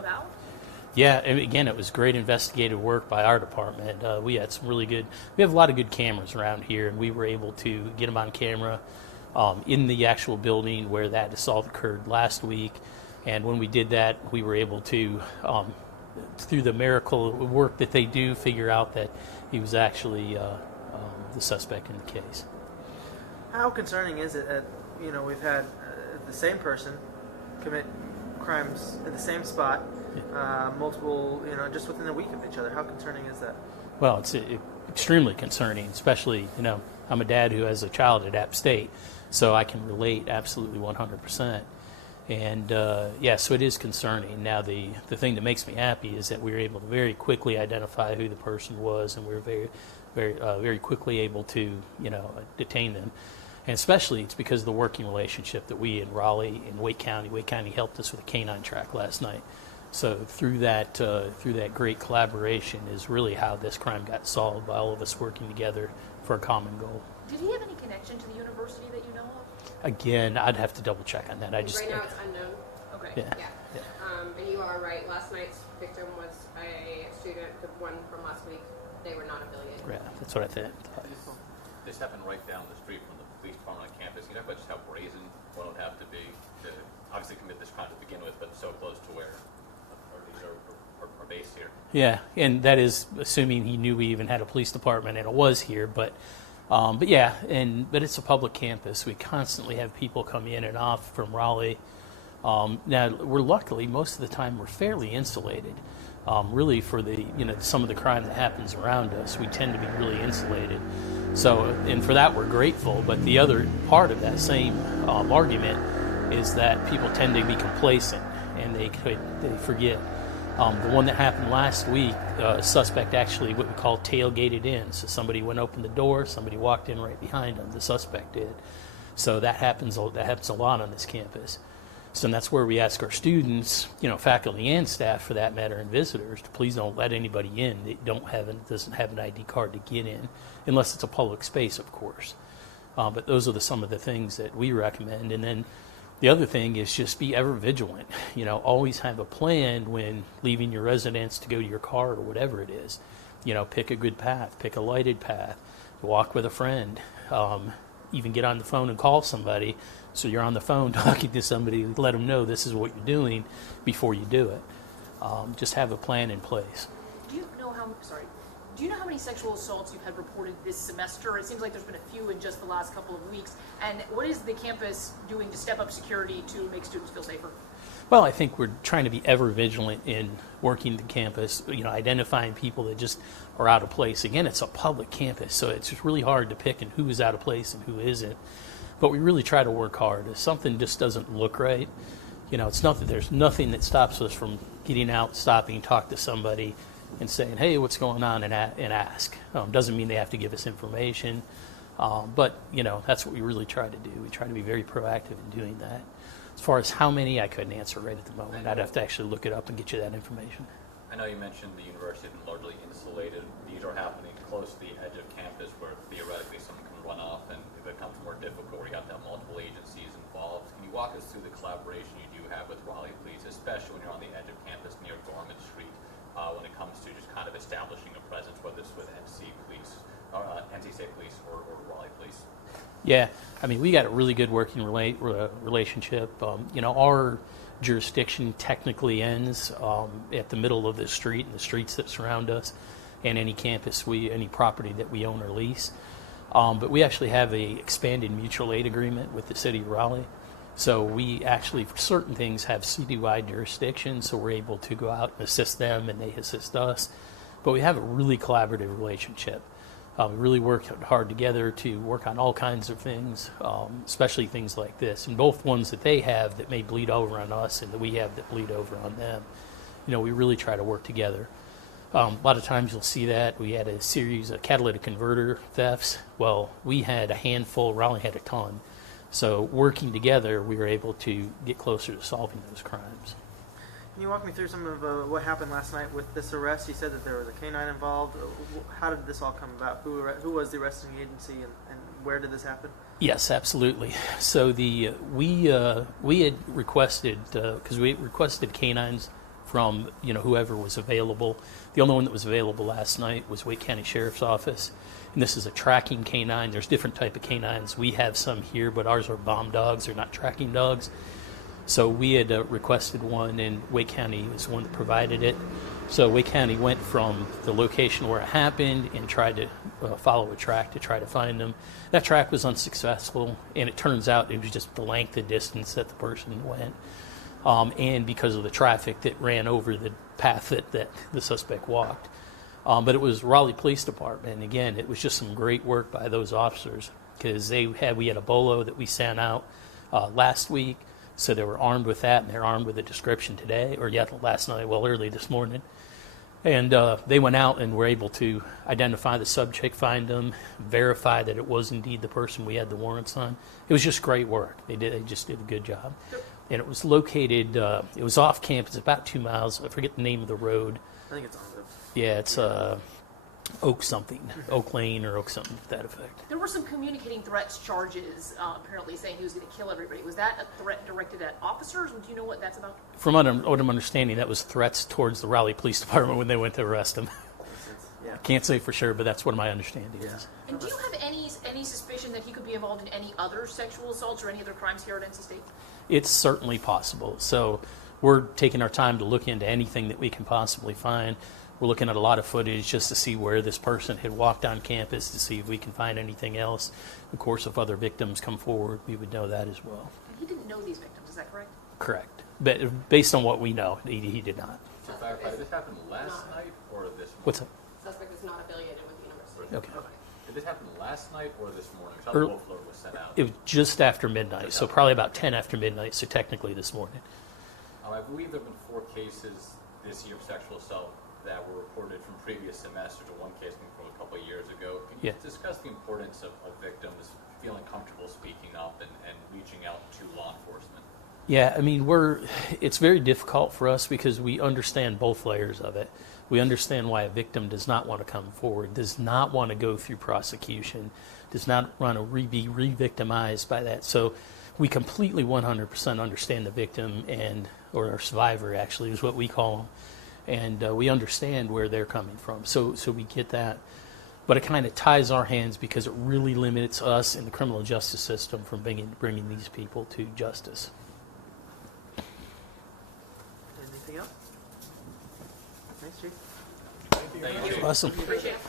about? Yeah, and again, it was great investigative work by our department. We had some really good, we have a lot of good cameras around here, and we were able to get them on camera in the actual building where that assault occurred last week. And when we did that, we were able to, through the miracle work that they do, figure out that he was actually the suspect in the case. How concerning is it that, we've had the same person commit crimes at the same spot, multiple, just within a week of each other? How concerning is that? Well, it's extremely concerning, especially, I'm a dad who has a child at App State, so I can relate absolutely 100%. And, so it is concerning. Now, the thing that makes me happy is that we were able to very quickly identify who the person was, and we were very quickly able to, detain them. And especially it's because of the working relationship that we in Raleigh and Wake County helped us with a canine track last night. So through that great collaboration is really how this crime got solved, by all of us working together for a common goal. Did he have any connection to the university that you know of? Again, I'd have to double check on that. Right now it's unknown. Okay. Yeah. And you are right. Last night's victim was a student. The one from last week, they were not affiliated. Yeah, that's what I think. This happened right down the street from the police department on campus. You know just how brazen one would have to be to obviously commit this crime to begin with, but so close to where our base here. Yeah, and that is assuming he knew we even had a police department, and it was here. But it's a public campus. We constantly have people come in and off from Raleigh. Now we're luckily most of the time we're fairly insulated. Really for the some of the crime that happens around us, we tend to be really insulated. So, and for that we're grateful. But the other part of that same argument is that people tend to be complacent and they forget. The one that happened last week, suspect actually what we call tailgated in. So somebody went open the door, somebody walked in right behind them. The suspect did. So that happens a lot on this campus. So that's where we ask our students, faculty and staff for that matter, and visitors, to please don't let anybody in that doesn't have an ID card to get in, unless it's a public space, of course. But those are some of the things that we recommend. And then the other thing is just be ever vigilant. Always have a plan when leaving your residence to go to your car or whatever it is. Pick a good path, pick a lighted path, walk with a friend, even get on the phone and call somebody. So you're on the phone talking to somebody, let them know this is what you're doing before you do it. Just have a plan in place. Do you know how many sexual assaults you've had reported this semester? It seems like there's been a few in just the last couple of weeks. And what is the campus doing to step up security to make students feel safer? Well, I think we're trying to be ever vigilant in working the campus, identifying people that just are out of place. Again, it's a public campus, so it's just really hard to pick and who is out of place and who isn't. But we really try to work hard. If something just doesn't look right, it's not that there's nothing that stops us from getting out, stopping, talk to somebody and saying, hey, what's going on, and ask. Doesn't mean they have to give us information, but that's what we really try to do. We try to be very proactive in doing that. As far as how many, I couldn't answer right at the moment. I'd have to actually look it up and get you that information. I know you mentioned the university has been largely insulated. These are happening close to the edge of campus where theoretically someone can run off and it becomes more difficult where you have to have multiple agencies involved. Can you walk us through the collaboration you do have with Raleigh Police, especially when you're on the edge of campus near Gorman Street, when it comes to just kind of establishing a presence, whether it's with NC State Police or Raleigh Police? Yeah, we got a really good working relationship. Our jurisdiction technically ends at the middle of the street and the streets that surround us, and any campus, any property that we own or lease. But we actually have a expanded mutual aid agreement with the city of Raleigh. So we actually, for certain things, have citywide jurisdiction, so we're able to go out and assist them, and they assist us. But we have a really collaborative relationship. We really work hard together to work on all kinds of things, especially things like this. And both ones that they have that may bleed over on us and that we have that bleed over on them, we really try to work together. A lot of times you'll see that. We had a series of catalytic converter thefts. Well, we had a handful, Raleigh had a ton. So working together, we were able to get closer to solving those crimes. Can you walk me through some of what happened last night with this arrest? You said that there was a canine involved. How did this all come about? Who was the arresting agency, and where did this happen? Yes, absolutely. So we had requested, because we requested canines from whoever was available. The only one that was available last night was Wake County Sheriff's Office, and this is a tracking canine. There's different type of canines. We have some here, but ours are bomb dogs. They're not tracking dogs. So we had requested one, and Wake County was the one that provided it. So Wake County went from the location where it happened and tried to follow a track to try to find them. That track was unsuccessful, and it turns out it was just the length of distance that the person went. And because of the traffic that ran over the path that the suspect walked. But it was Raleigh Police Department. And again, it was just some great work by those officers, because we had a bolo that we sent out last week. So they were armed with that, and they're armed with a description today, or last night, early this morning. And they went out and were able to identify the subject, find them, verify that it was indeed the person we had the warrants on. It was just great work. They just did a good job. And it was located, it was off campus, about 2 miles. I forget the name of the road. I think it's on the. Yeah, it's Oak something, Oak Lane or Oak something to that effect. There were some communicating threats charges, apparently saying he was going to kill everybody. Was that a threat directed at officers? Do you know what that's about? From what I'm understanding, that was threats towards the Raleigh Police Department when they went to arrest him. Yeah. Can't say for sure, but that's what my understanding is. And do you have any suspicion that he could be involved in any other sexual assaults or any other crimes here at NC State? It's certainly possible. So we're taking our time to look into anything that we can possibly find. We're looking at a lot of footage just to see where this person had walked on campus, to see if we can find anything else. Of course, if other victims come forward, we would know that as well. And he didn't know these victims, is that correct? Correct. But based on what we know, he did not. To clarify, did this happen last night or this morning? What's that? Suspect is not affiliated with the university. Okay. Did this happen last night or this morning? Because Ear- the Wolf Village was sent out. It was just after midnight, so probably about 10 after midnight, so technically this morning. I believe there have been 4 cases this year of sexual assault that were reported from previous semesters, or one case from a couple of years ago. Can you discuss the importance of victims feeling comfortable speaking up and reaching out to law enforcement? Yeah, I mean, it's very difficult for us because we understand both layers of it. We understand why a victim does not want to come forward, does not want to go through prosecution, does not want to be re-victimized by that. So we completely 100% understand the victim, or our survivor actually is what we call them. And we understand where they're coming from. So we get that. But it kind of ties our hands because it really limits us in the criminal justice system from bringing these people to justice. Anything else? Thanks, Chief. Thank you. Awesome. Appreciate it.